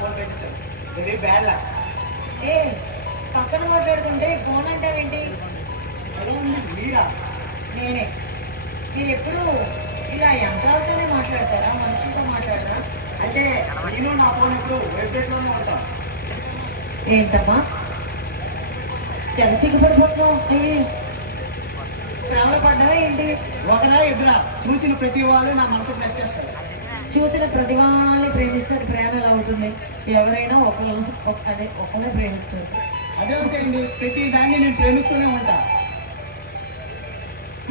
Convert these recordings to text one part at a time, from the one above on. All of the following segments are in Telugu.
ఫోన్ పెట్టేశాను. Very bad luck. ఏ పక్కన మాట్లాడుతుంటే ఫోన్ అంటావేంటి? ఎలా ఉంది మీరా? నేనే. మీరు ఎప్పుడు ఇలా యంత్రాలతోనే మాట్లాడతారా, మనుషులతో మాట్లాడరా? అంటే నేను నా ఫోన్ ఎప్పుడు వెబ్సైట్లోనే ఉంటాను. ఏంటమ్మా తెగ సిగ్గుపడిపోతున్నావు? ప్రేమలో పడ్డావా ఏంటి? ఒకరా ఇద్దరా చూసిన ప్రతి వాళ్ళు నా మనసుకు నచ్చేస్తారు. చూసిన ప్రతి వాళ్ళని ప్రేమిస్తారు. ప్రేమ ఎలా అవుతుంది? ఎవరైనా ఒకళ్ళే ప్రేమిస్తారు. అదే ఉంటుంది, ప్రతి దాన్ని నేను ప్రేమిస్తూనే ఉంటా.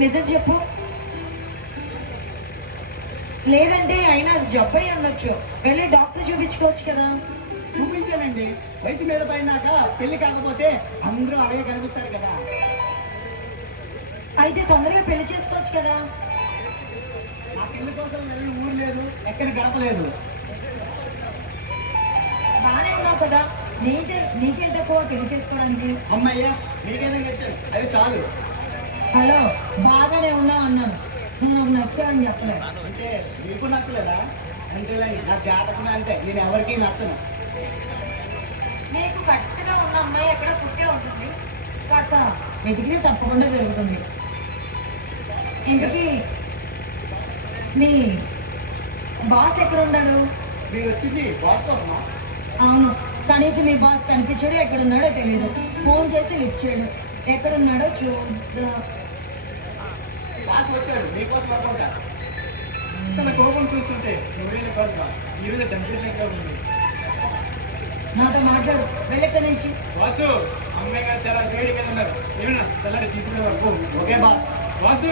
నిజం చెప్పు. లేదంటే అయినా జబ్బై ఉండొచ్చు, వెళ్ళి డాక్టర్ చూపించుకోవచ్చు కదా. చూపించానండి, వయసు మీద పడినాక పెళ్లి కాకపోతే అందరూ అలాగే కనిపిస్తారు కదా. అయితే తొందరగా పెళ్లి చేసుకోవచ్చు కదా. నా పెళ్లి కోసం వెళ్ళిన ఊరు లేదు, ఎక్కడ గడపలేదు. బాగానే ఉన్నావు కదా, నీకే తక్కువ పెళ్లి చేసుకోవడానికి. అమ్మయ్యా నీకేదో నచ్చాను, అది చాలు. హలో, బాగానే ఉన్నావు అన్నాను, నువ్వు నాకు నచ్చావని చెప్పలేదు. అంటే నీకు నచ్చలేదా? అంతేలేండి, నా జాతకమే అంతే, నేను ఎవరికీ నచ్చను. నీకు కరెక్ట్గా ఉన్న అమ్మాయి ఎక్కడ పుట్టే ఉంటుంది, కాస్త వెతికితే తప్పకుండా దొరుకుతుంది. ఇంతకీ మీ బాస్ ఎక్కడ ఉన్నాడు? మీరు వచ్చింది బాస్ కోసమా? అవును, కనీసం మీ బాస్ కనిపించాడు, ఎక్కడున్నాడో తెలియదు. ఫోన్ చేస్తే లిఫ్ట్ చేయడు, ఎక్కడున్నాడో చూద్దాం. బాస్ వచ్చాడు మీకోసం అనుకుంటా. తన కోపం చూస్తుంటే నువ్వేనా కాదు, ఈ రోజు చంపేసినట్టుగా ఉంది. నాతో మాట్లాడు, వెళ్ళెక్కడి నుంచి. వాసు, అమ్మాయి గారు చాలా వేడి మీద ఉన్నారు, ఏమన్నా చల్లరి తీసుకునే వరకు. ఓకే బా. వాసు,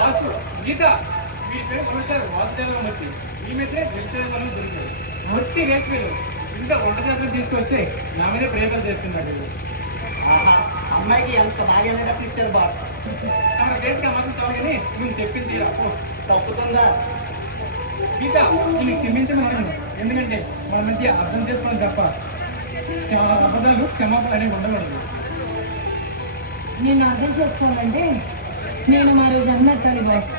వాసు, గీత, మీ పేరు కొనొచ్చారు వాసుదేవమూర్తి. ఈ మధ్య వెజిటేరియన్ వాళ్ళు దొరికారు. మొట్టి రేట్లు ఇంకా వంట చేసిన తీసుకొస్తే నా మీద ప్రయోగాలు చేస్తున్నారు. ఆహా, అమ్మాయికి ఎంత బాగా ఎనర్జీ ఇచ్చారు బాస్. మన దేశంగా మాత్రం చాలు కానీ నువ్వు చెప్పింది తప్పుతుందా? గీత, నీకు క్షమించమన్నాను, ఎందుకంటే మన మధ్య అర్థం చేసుకోవడం తప్ప అబద్ధాలు క్షమాపణ అనేవి ఉండకూడదు. నిన్ను అర్థం చేసుకోవాలంటే నేను మరో జన్మ ఎత్తాలి బాస్.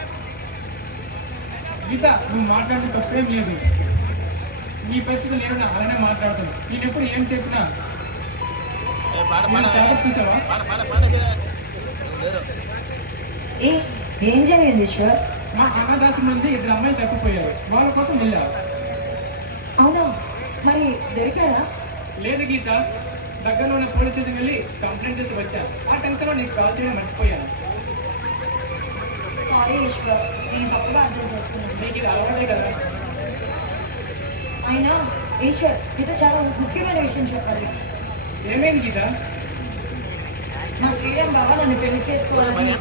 గీత, నువ్వు మాట్లాడితే తప్పేం లేదు. నీ పరిస్థితులు నేను అలానే మాట్లాడుతాను. నేను ఎప్పుడు ఏం చెప్పినా చూసావా? ఏం జరిగింది ఈశ్వర్? మా అనాథాశ్రమం నుంచి 2 అమ్మాయిలు తప్పిపోయారు, వాళ్ళ కోసం వెళ్ళా. అవునా, మరి దొరికారా? లేదు గీత, దగ్గరలోనే పోలీస్ స్టేషన్ వెళ్ళి కంప్లైంట్ చేసి వచ్చా. ఆ టెన్షన్లో నీకు కాల్ చేయడం మర్చిపోయాను. సారీ ఈశ్వర్, నేను తప్పుగా అర్థం చేసుకున్నాను. నీకు ఇది అలవాటే కదా. అయినా ఈశ్వర్, ఇది చాలా ముఖ్యమైన విషయం చెప్పాలి. ఏమైంది గీత? మా శ్రీరామ్ బాబా నన్ను పెళ్లి చేసుకోవాలని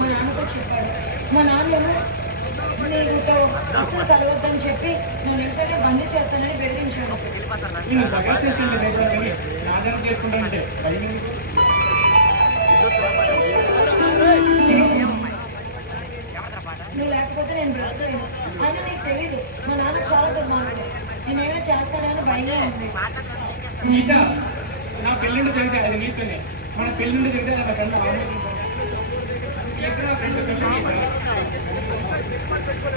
మా నాన్నతో చెప్పాడు. మా నాన్నేమో నీకుతో అసలు కలవద్దని చెప్పి నన్ను ఇంట్లోనే బందీ చేస్తానని బెదిరించాడు. నేను దగ్గర చేసింది కానీ నాదనం చేసుకుంటానంటే నువ్వు లేకపోతే నేను బ్రతకలేను. అయినా నీకు తెలీదు, మా నాన్న చాలా దుర్మార్గుడు. నేనేమైనా చేస్తానని భయంగా ఉంది. గీత, నా పెళ్ళిండి జరిగితే అది నీతోనే, మన పెళ్ళిండి జరిగితే నా ఫ్రెండ్ ఎక్కడ ఫ్రెండ్